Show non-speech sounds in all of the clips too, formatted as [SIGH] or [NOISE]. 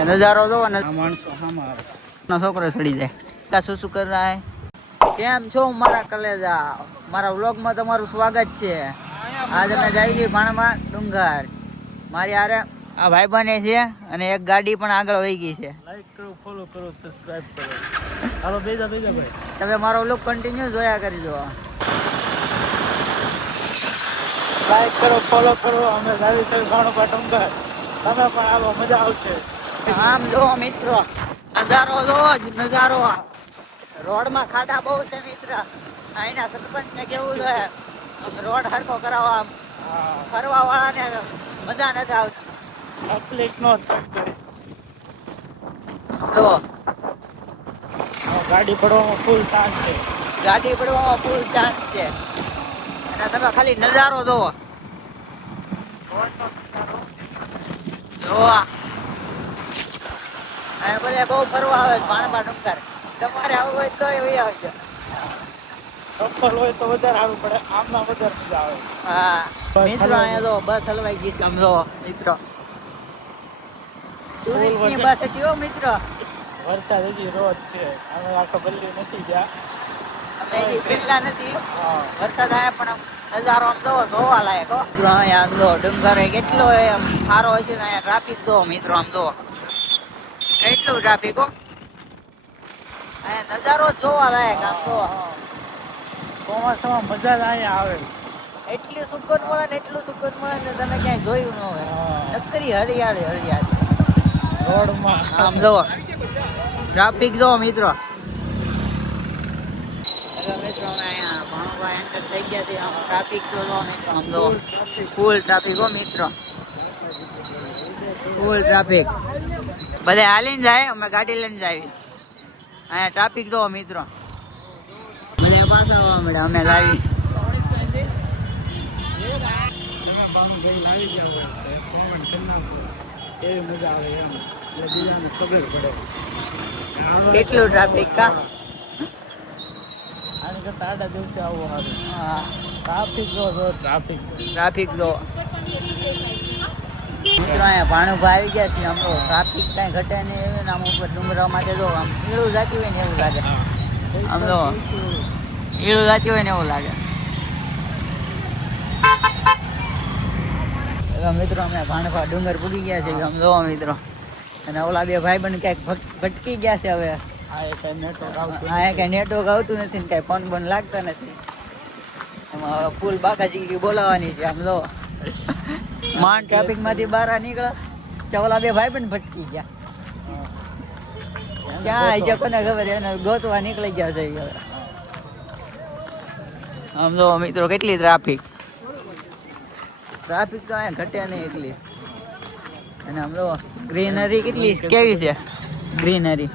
અને નજારો જોવો ને માણસો છોકરો સડી જાય. કા શું શું કર હે કેમ છો મારા કલેજા? મારા વ્લોગમાં તમારું સ્વાગત છે. આજે મેં જઈ ગઈ ભાણમાં ડુંગર. મારી આરે આ ભાઈ બને છે અને એક ગાડી પણ આગળ વહી ગઈ છે. લાઈક કરો ફોલો કરો સબસ્ક્રાઇબ કરો. હાલો બેજા બેજા ભાઈ. તમે મારો વ્લોગ કન્ટિન્યુ જોયા કરજો. લાઈક કરો ફોલો કરો. અમે જાવી છે ભાણુભા ડુંગર. તમે પણ આવો મજા આવશે. આમ જો મિત્રો નજારો જો જ નજારો રોડમાં ખાડા બહુ છે મિત્ર. અહીંના સરપંચ ને કેવું છે? રોડ હરખો કરાવવા આમ. ફરવા ફરવા વાળાને મજા નથી આવતી. તકલીફ નો જો ગાડી પડવામાં ફૂલ શાંત છે. ગાડી પડવામાં ફૂલ ચાન્સ છે. અને તમે ખાલી નજારો જોવો જોવા અને બધે બહુ ફરવા આવે ભાણબા ડુંગર. તમારે આવું હોય તો એવી આવજો. ચપ્પલ હોય તો વધારે સારું પડે આમના વધારે મજા આવે. હા. મિત્રો અહીંયા જો બસ હલવાઈ ગઈ છે આમ મિત્રો. ટુરિસ્ટની બસ હતી હો મિત્રો. વરસાદ હજી રોજ છે અમે આખો બલ્લી નથી ગયા. અમે હજી નથી. વરસાદ આવ્યા પણ નજારો આમ જોવો જોવા લાયક હો. મિત્રો અહીંયા જો ડુંગર કેટલો સારો હોય છે ને અહીંયા ટ્રાફિક જો મિત્રો આમ જો. કેટલું ટ્રાફિક હો અહીંયા નજારો જોવા લાયક આમ તો. ચોમાસામાં મજા જ અહીંયા આવે. એટલી સુકન મળે ને એટલું સુકન મળે ને તમે ક્યાંય જોયું ન હોય. નકરી હરિયાળી હરિયાળી. રોડમાં. આમ જો ટ્રાફિક જો મિત્રો. મિત્રો અહીંયા ભણવા એન્ટર થઈ ગયા છે આમ ટ્રાફિક તો જો મિત્રો આમ જો ફૂલ ટ્રાફિક હો મિત્રો. Full traffic. બધે હાલીને જાય અમે ગાડી લઈને જાય અહીંયા ટ્રાફિક જોવો મિત્રો. મને પાછા આવવા મળે અમે લાવી કેટલું ટ્રાફિક કા? આડા દિવસે આવવું સારું ટ્રાફિક જો જો ટ્રાફિક ટ્રાફિક જો મિત્રો અહીંયા ભાણુભા આવી ગયા છે. આમ ટ્રાફિક કાંઈ ઘટે નહીં એવું આમ ઉપર ડુંગરા માટે જો આમ ઈળું જાતી હોય ને એવું લાગે. આમ જો ઈળું જાતી હોય ને એવું લાગે. મિત્રો અમે ભાણભા ડુંગર પૂગી ગયા છે. આમ જોવા મિત્રો. અને ઓલા બે ભાઈ બંધ ક્યાંક ભટકી ગયા છે હવે. નેટવર્ક આવતું અહીંયા કઈ નેટવર્ક આવતું નથી ને કઈ ફોન બોન લાગતા નથી. એમાં ફૂલ બાકાજી બોલાવાની છે. આમ જો માન ટ્રાફિકમાંથી બહાર નીકળ્યા ચવલા બે ભાઈ પણ ભટકી ગયા. ક્યાં આવી ગયા કોને ખબર? એને ગોતવા નીકળી ગયા છે આમ તો મિત્રો કેટલી ટ્રાફિક ટ્રાફિક તો અહીંયા ઘટે નહીં એટલી. અને આમ તો ગ્રીનરી કેટલી કેવી છે? ગ્રીનરી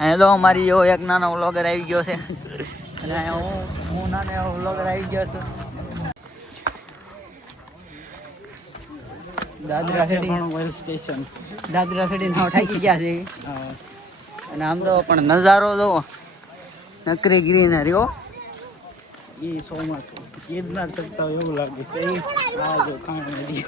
અને તો અમારી જેવો એક નાનો વ્લોગર આવી ગયો છે. અને હું હું નાનો વ્લોગર આવી ગયો છું. દાદરા વેલ સ્ટેશન દાદરા નાવ ઠાકી ગયા છે. અને આમ તો પણ નજારો જો નકરી ગ્રીનરી રહ્યો. એ ચોમાસું. ગિરનાર ચડતા હોય એવું લાગે. તો એ આ જો ખાણી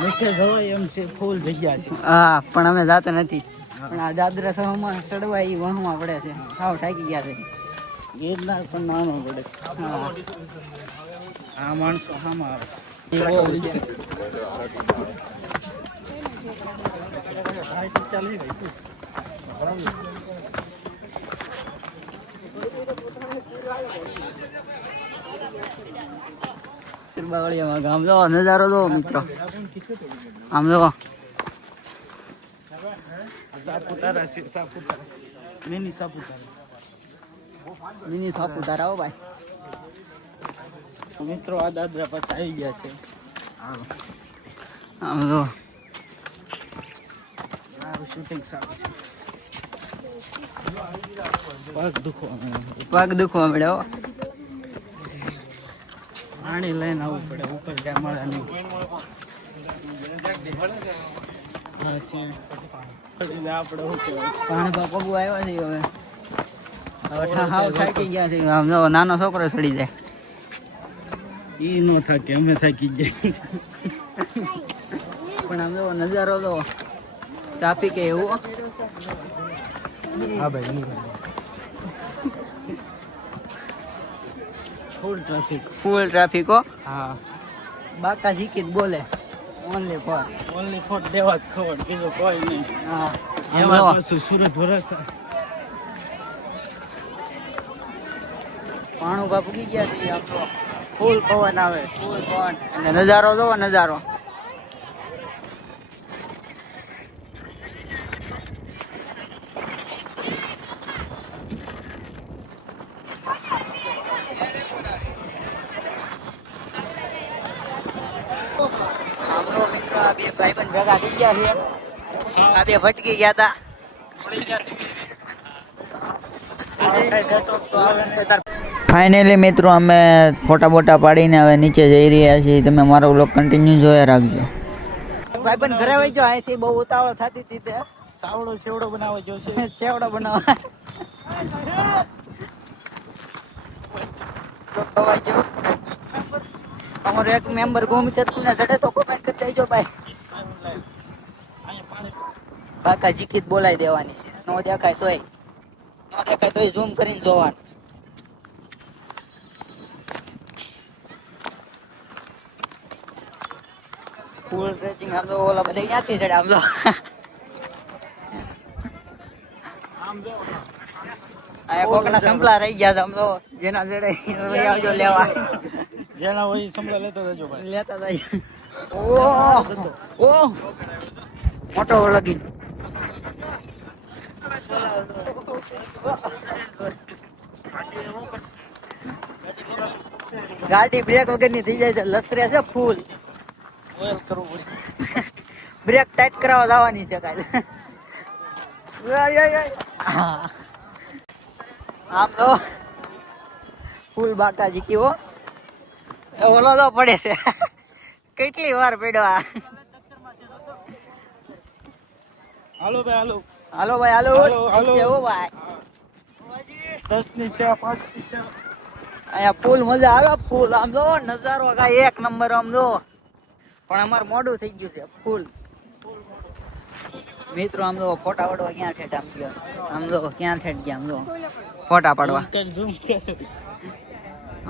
નીચે જવાય એમ છે ફૂલ જગ્યા છે. હા પણ અમે જાતા નથી. પણ આ દાદરા સહમાં ચડવા એ વહમાં પડે છે. સાવ ઠાકી ગયા છે. ગીરનાર પણ નાનો પડે. હા. આ માણસો હામાં આવે. ગામ જો નજારો જો મિત્રો. આમ જો. સાપુતારા સાપુતારા. મિની સાપુતારા. મિની સાપુતારા હો ભાઈ. મિત્રો આ દાદરા પાસે આવી ગયા છે. આમ તો શૂટિંગ સારું પગ દુખવા પગ દુખવા મળ્યો. પાણી લઈને આવવું પડે. ઉપર ક્યાં મળે નહીં. પાણી તો પગવા આવ્યા છે હવે. હવે હાવ થાકી ગયા છે. આમ નાનો છોકરો ચડી જાય. ઈ નો થાકે અમે થાકી જાય પણ આમ જો નજારો તો ટ્રાફિક એવું હા. ભાઈ ફૂલ ટ્રાફિક ફૂલ ટ્રાફિક હો. હા. બાકા જીકી જ બોલે. ઓનલી ફોર ઓનલી ફોર દેવા જ ખબર બીજું કોઈ નહીં. હા. એમાં પાછું સુરત ભરોસે પાણું બાપુ ગયા છે? તો ફૂલ પવન આવે. ફૂલ પવન અને નજારો જોવો નજારો. બે ભાઈબંધ ભેગા થઈ ગયા છે. આ બે ભટકી ગયા હતા ફાઇનલી મિત્રો અમે ફોટા બોટા પાડીને હવે નીચે જઈ રહ્યા છીએ. તમે મારો બ્લોગ કન્ટિન્યુ જોયા રાખજો. ભાઈ પણ ઘરે વહી જાઓ અહીંથી બહુ ઉતાવળ થતી હતી તે. સાવડો સેવડો બનાવવા જોશે. [LAUGHS] સેવડો બનાવવા. તો ખવાય જેવું અમારો એક મેમ્બર ગુમ છે તમને જડે તો કોમેન્ટ કરી દેજો ભાઈ. બાકા જીકીત બોલાવી દેવાની છે. નો દેખાય તોય. નો દેખાય તોય ઝૂમ કરીને જોવાનું. ફૂલ ટ્રેચિંગ આમ તો ઓલા બધા ક્યાંથી ચડે આમ તો. અહીંયા કોકના સંપલા રહી ગયા છે આમ તો. જેના જડે આવજો લેવા. જેના હોય સંભળા લેતા જજો ભાઈ. લેતા જાય ઓહ! ઓહ! મોટો ગાડી બ્રેક વગરની થઈ જાય છે લસરે છે ફૂલ ઓઇલ કરવું પડે. બ્રેક ટાઈટ કરાવવા જવાની છે કાલે. આમ તો ફૂલ બાકાજી કેવો ઓલો તો પડે છે. કેટલી વાર પડ્યો હાલો ભાઈ હાલો. હાલો ભાઈ હાલો. હાલો, હાલો. ભાઈ? દસની ચા પાંચની ચા. અહીંયા ફૂલ મજા આવે ફૂલ. આમ જો નજારો કાંઈ એક નંબર આમ જો પણ અમારે મોડું થઈ ગયું છે ફૂલ મિત્રો, આમ જો ફોટા પડવા ક્યાં ઠેઠ આમ ગયો? આમ જો ક્યાં ઠેઠ ગયા, આમ જો ફોટા પાડવા.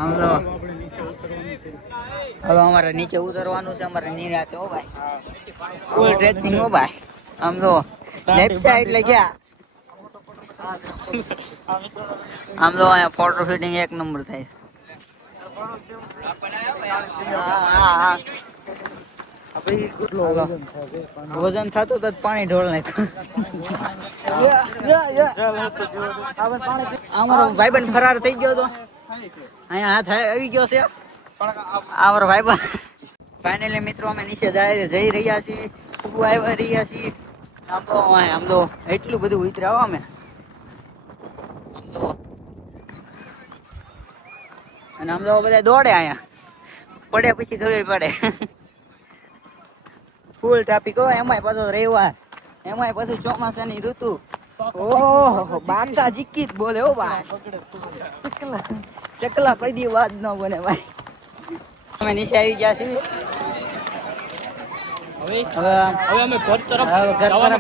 આમ છે હવે અમારે નીચે ઉતરવાનું છે, અમારે નિરાતે, હો ભાઈ. ફૂલ ટ્રેકિંગ હો ભાઈ. આમ જો લેફ્ટ સાઈડ લઈ ગયા. આમ જો અહીંયા ફોટો શૂટિંગ એક નંબર થાય. હા હા. આપણે કેટલો વજન થતું તો પાણી ઢોળ નાખ્યું ચાલ એ તો જો અમારો ભાઈબંધ ફરાર થઈ ગયો તો. અહીંયા હાથ આવી ગયો છે. અમારો ભાઈબંધ. ફાઇનલી મિત્રો અમે નીચે જાય જઈ રહ્યા છીએ. ખૂબ આવી રહ્યા છીએ. આમ તો આમ તો એટલું બધું ઉતરાવો અમે. આમ તો. અને આમ તો બધા દોડે અહીંયા. પડે પછી ખબર પડે. ફૂલ ટ્રાફિક હોય એમાંય પાછો રવિવાર એમાંય પાછું ચોમાસાની ઋતુ. ઓહો બાકા જીકી જ બોલે હો ચકલા. ચકલા કોઈ દી વાત ન બોલે ભાઈ. અમે નીચે આવી ગયા છીએ. હવે અમે ઘર તરફ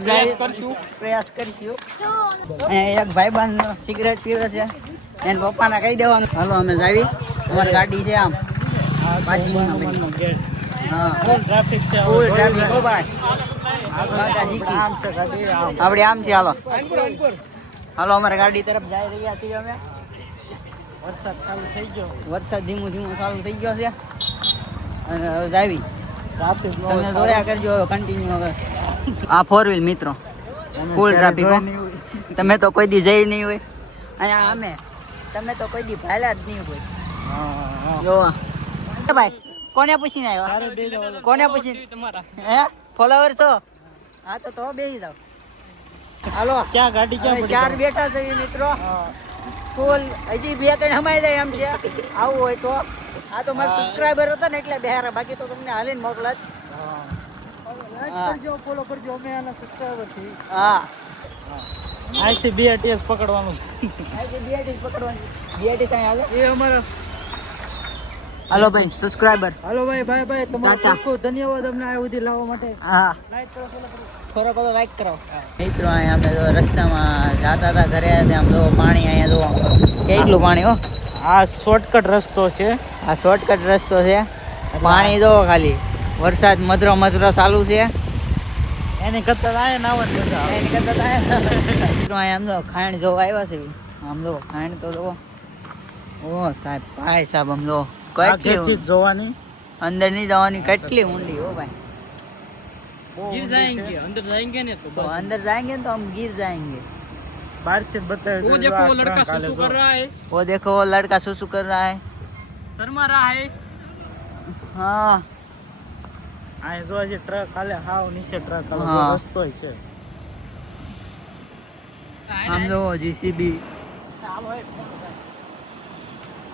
પ્રયાસ કરશું. પ્રયાસ કરીશું. એક ભાઈબંધ સિગરેટ પીવે છે. એને પપ્પાને કહી દેવાનું. હાલો અમે જાવી. અમારી ગાડી છે આમ. પાર્કિંગમાં જીકી આમ છે આપણે આમ. છે હાલો. હાલો અમારે ગાડી તરફ જઈ રહ્યા છીએ અમે. વરસાદ ચાલુ થઈ ગયો. વરસાદ ધીમું ધીમું ચાલુ થઈ ગયો છે. અને હવે જાવી. તમે જોયા કરજો કન્ટિન્યુ હવે. આ ફોર વ્હીલ મિત્રો. ફૂલ ટ્રાફિક તમે તો કોઈ દી જઈ નહીં હોય. અહીંયા અમે. તમે તો કોઈ દી ભાયલા જ નહીં હોય. જોવા. ભાઈ કોને પૂછીને આવ્યા? કોને પૂછી હે? ફોલોવર છો? હા તો તો બેસી જાવ હાલો. ક્યાં ગાડી ક્યાં ચાર બેઠા છે મિત્રો. ફૂલ હજી બે ત્રણ હમાઈ જાય એમ છે. આવું હોય તો. આ તો મારા સબસ્ક્રાઈબર હતા ને એટલે બેહારા બાકી તો તમને હાલીને મોકલત હા. કરજો ફોલો કરજો. અમે આના સબસ્ક્રાઇબર છીએ. હા. આજથી બીઆરટીએસ પકડવાનું છે. પકડવાનું બે ત્યાં હાલે? એ અમારા હાલો ભાઈ સબસ્ક્રાઈબર હાલો ભાઈ ભાઈ ભાઈ તમારો. ખૂબ ધન્યવાદ અમને આ સુધી લાવવા માટે. હા. લાઈક કરો થોડો થોડો લાઈક કરો. મિત્રો અહીંયા અમે જો રસ્તામાં જાતા હતા ઘરે આમ જો પાણી અહીંયા જો કેટલું પાણી હો? આ શોર્ટકટ રસ્તો છે. આ શોર્ટકટ રસ્તો છે. પાણી જો ખાલી. વરસાદ મધરો મધરો ચાલુ છે. એની કરતા આયા મજા આવે એની કરતા તો આ- મિત્રો અહીંયા આમ ખાણ જોવા આવ્યા છે. આમ જો ખાણ તો જો. ઓ સાહેબ ભાઈ સાહેબ આમ જ કેટલી જોવાની અંદરની જવાની કેટલી ઊંડી હો ભાઈ गिर जाएंगे अंदर जाएंगे ना तो, तो अंदर जाएंगे तो हम गिर जाएंगे बाहर से बताए वो देखो वो लड़का सुसु कर रहा है वो देखो वो लड़का सुसु कर रहा है शर्मा रहा है हाँ આ જો જે ટ્રક હાલે હાવ નીચે ટ્રક હાલે રસ્તો છે આમ જો જીસીબી આમ હોય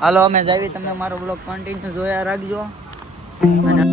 હાલો અમે જાવી તમે મારો બ્લોગ કન્ટિન્યુ જોયા રાખજો. અને